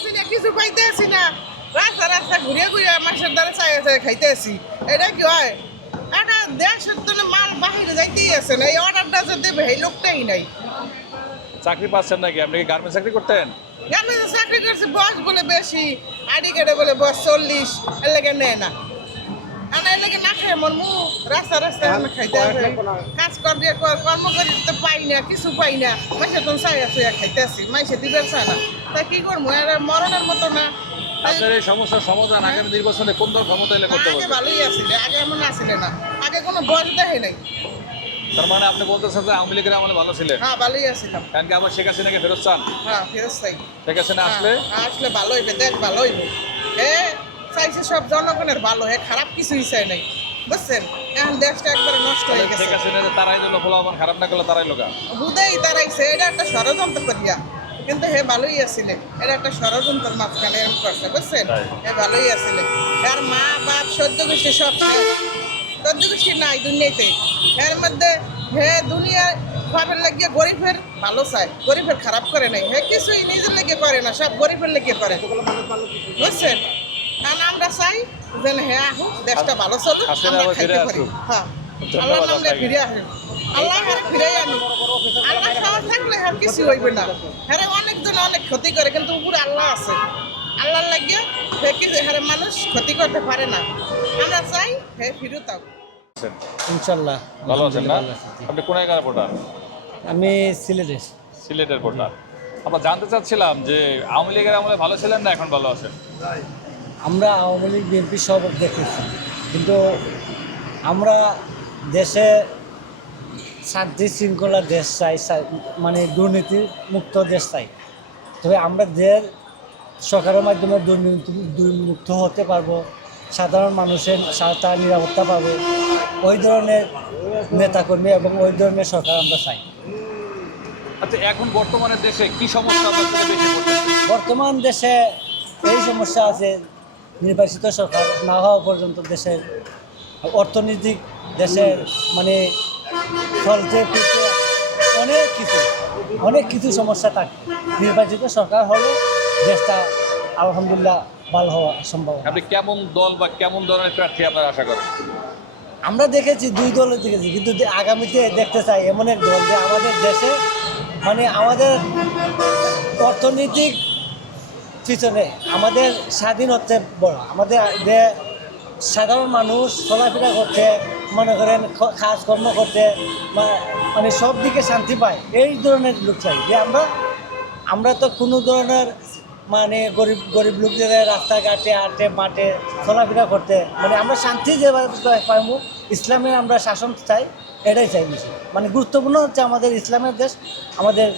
আসি না কিছু না। রাস্তা রাস্তা ঘুরে ঘুরে মাসের দ্বারা চাই খাইতে আসি এটা কি হয়? একটা দেশের তো মাল বাহিরে যাইতেই আছে না। এই অর্ডারটা যে দেবে এই লোকটাই নাই। চাকরি পাচ্ছেন নাকি? আপনি কি গার্মেন্টস চাকরি করতেন? গার্মেন্টস চাকরি করছি বয়স বলে বেশি আড়ি কেটে বলে বয়স চল্লিশ এর লেগে নেয় না। আর এর লেগে না খাই আমার মুখ রাস্তা রাস্তা আমি খাইতে আসি। কাজ করি কর্ম করি তো পাই না কিছু পাই না। মাসে তো চাই আছে খাইতে আসি মাসে দিবে চায় না। তা কি করব? এর মরণের মতো না। আপনার এই সমস্যার সমাধান আগামী নির্বাচনে কোন দল ক্ষমতা এলে করতে পারবে? ভালোই আসলে আগে এমন আসলে না। আগে কোনো বয়স দেখে নাই। তার মানে আপনি বলতেছেন যে আওয়ামী লীগের আমলে ভালো ছিলেন? হ্যাঁ ভালোই আসছিলাম কারণ কি আবার শেখ হাসিনাকে ফেরত চান? হ্যাঁ ফেরত চাই। শেখ হাসিনা আসলে? হ্যাঁ, আসলে ভালো হইবে দেশ ভালো হইবে। হে চাইছে সব জনগণের ভালো হে খারাপ কিছুই চাই নাই। বুঝছেন? এখন দেশটা একবারে নষ্ট হয়ে গেছে। হাসিনা যে তারাই দিল ফলাফল খারাপ না করলে তারাই লোকা। বুধেই দাঁড়াইছে এটা একটা ষড়যন্ত্র করিয়া। কিন্তু হে ভালোই আসলে এটা একটা ষড়যন্ত্র মাঝখানে এরকম করছে বুঝছেন? হে ভালোই আসলে আর মা বাপ সদ্য গোষ্ঠী সব। সদ্য গোষ্ঠী নাই দুনিয়াতে। এর মধ্যে হে দুনিয়ায় খাবার লাগিয়ে গরিবের ভালো চায় গরিবের খারাপ করে নাই। হে কিছুই নিজের লেগে করে না সব গরিবের লেগে করে। বুঝছেন? কারণ আমরা চাই যেন হে আসুক দেশটা ভালো চলুক আমরা খাইতে পারি। হ্যাঁ ফিরে আসেন আল্লাহ হারে ফিরে আনি আল্লাহ থাকলে আর কিছু হইবে না। হ্যাঁ অনেকজন অনেক ক্ষতি করে কিন্তু উপরে আল্লাহ আছে। আল্লাহ লাগিয়ে মানুষ ক্ষতি করতে পারে না। আমরা চাই হে ফিরে থাক ইনশাল্লাহ ভালো আছেন না। আপনি কোন এলাকার ভোটার? আমি সিলেটের সিলেটের ভোটার। আমরা জানতে চাচ্ছিলাম যে আওয়ামী লীগের আমলে ভালো ছিলেন না এখন ভালো আছেন? আমরা আওয়ামী লীগ বিএনপি সব দেখেছি। কিন্তু আমরা দেশে শান্তি শৃঙ্খলা দেশ চাই মানে দুর্নীতি মুক্ত দেশ চাই। তবে আমরা দেশ সরকারের মাধ্যমে দুর্নীতি দুর্মুক্ত হতে পারব সাধারণ মানুষের সাথে নিরাপত্তা পাবে ওই ধরনের নেতাকর্মী এবং ওই ধরনের সরকার আমরা চাই। আচ্ছা এখন বর্তমানে দেশে কি সমস্যা বর্তমান দেশে এই সমস্যা আছে নির্বাচিত সরকার না হওয়া পর্যন্ত দেশের অর্থনৈতিক দেশের মানে চলতে ফিরতে অনেক কিছু অনেক কিছু সমস্যা থাকে। নির্বাচিত সরকার হলে দেশটা আলহামদুলিল্লাহ ভালো হওয়া সম্ভব আপনি কেমন দল বা কেমন ধরনের প্রার্থী আপনার আশা করেন? আমরা দেখেছি দুই দলে দেখেছি কিন্তু আগামীতে দেখতে চাই এমন এক দল যে আমাদের দেশে মানে আমাদের অর্থনৈতিক পিছনে, আমাদের স্বাধীন হচ্ছে বড়। আমাদের যে সাধারণ মানুষ চলাফেরা করতে, মনে করেন কাজকর্ম করতে মানে সব দিকে শান্তি পায়, এই ধরনের লোক চাই। যে আমরা আমরা তো কোনো ধরনের মানে গরিব গরিব লোকদের রাস্তাঘাটে আটে মাঠে চলাফেরা করতে মানে আমরা শান্তি যেভাবে পাইব ইসলামের আমরা শাসন চাই, এটাই চাই বেশি। মানে গুরুত্বপূর্ণ হচ্ছে আমাদের ইসলামের দেশ, আমাদের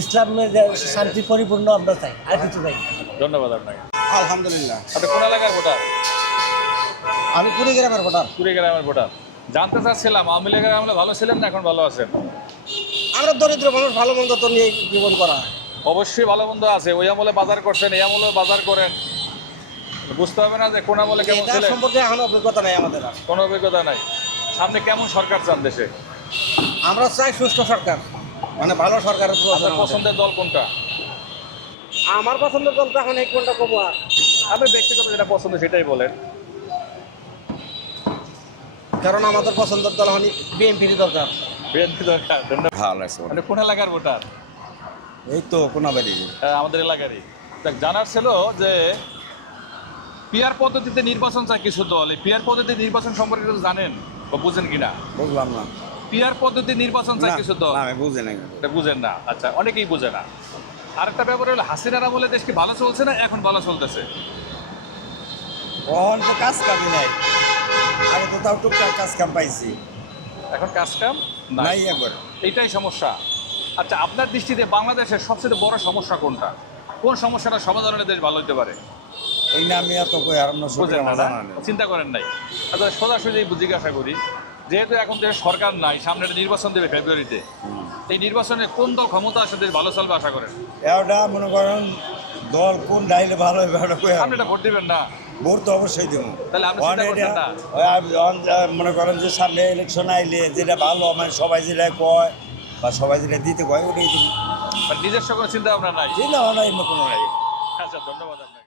ইসলামের শান্তি পরিপূর্ণ আমরা চাই আর কিছু চাই ধন্যবাদ আপনাকে। আলহামদুলিল্লাহ। আপনি কোন এলাকার ভোটার? আমি কুড়িগ্রামের ভোটার। কুড়িগ্রামের ভোটার। জানতে চাচ্ছিলাম আওয়ামী লীগের আমলে ভালো ছিলেন না এখন ভালো আছেন? আমরা দরিদ্র মানুষ ভালো মন্দ তো নিয়ে জীবন করা। অবশ্যই ভালো মন্দ আছে ওই আমলে বাজার করছেন এই আমলে বাজার করেন। বুঝতে হবে না যে কোন আমলে কেমন এটা ছিলেন? সম্পর্কে এখন অভিজ্ঞতা নাই আমাদের আর। কোনো অভিজ্ঞতা নাই। সামনে কেমন সরকার চান দেশে? আমরা চাই সুষ্ঠু সরকার। মানে ভালো আমাদের। পছন্দের দল কোনটা? আমার পছন্দের দল তো এখন এই কোনটা কবো আর। আপনি ব্যক্তিগত যেটা পছন্দ সেটাই বলেন। কারণ আমাদের পছন্দের দল এখন বিএনপির দরকার। বিএনপি দরকার ধন্যবাদ। ভালো লাগছে আপনি কোন এলাকার ভোটার? এই তো কোনাবাড়ি। হ্যাঁ, আমাদের এলাকারই। দেখ জানার ছিল যে পিয়ার পদ্ধতিতে নির্বাচন চায় কিছু দল। এই পিয়ার পদ্ধতিতে নির্বাচন সম্পর্কে কিছু জানেন বা বুঝেন কিনা? বুঝলাম না। পিয়ার পদ্ধতি নির্বাচন না, কিছু দল। আমি বুঝি না এটা বুঝেন না। আচ্ছা অনেকেই বুঝে না। আরেকটা ব্যাপার হলো হাসিনার আমলে দেশ কি ভালো চলছে না এখন ভালো চলতেছে? কখন তো কাজ কামি নাই। আমি তো তাও টুকটাক কাজ কাম পাইছি। এখন কাজ কাম নাই। নাই একবার। এইটাই সমস্যা। আচ্ছা আপনার দৃষ্টিতে বাংলাদেশের সবচেয়ে বড় সমস্যা কোনটা? কোন সমস্যাটা সমাধানের দেশ ভালো হতে পারে? এই না আমি এত কই আর আমরা চিন্তা করেন নাই। আচ্ছা সোজাসুজি জিজ্ঞাসা করি। যেহেতু এখন দেশের সরকার নাই সামনে একটা নির্বাচন দেবে ফেব্রুয়ারিতে এই নির্বাচনে কোন দল ক্ষমতা আসে দেশ ভালো চলবে আশা করেন? এটা মনে করেন দল কোন ডাইলে ভালো হবে এটা কই আপনি এটা ভোট দিবেন না? ভোট তো অবশ্যই দেবো। তাহলে আপনি চিন্তা করছেন না? মনে করেন যে সামনে ইলেকশন আইলে যেটা ভালো মানে সবাই যেটা কয় বা সবাই যেটা দিতে কয় ওটাই দিব। মানে নিজস্ব কোনো চিন্তা ভাবনা নাই? চিন্তা ভাবনা কোনো নাই। আচ্ছা ধন্যবাদ আপনাকে।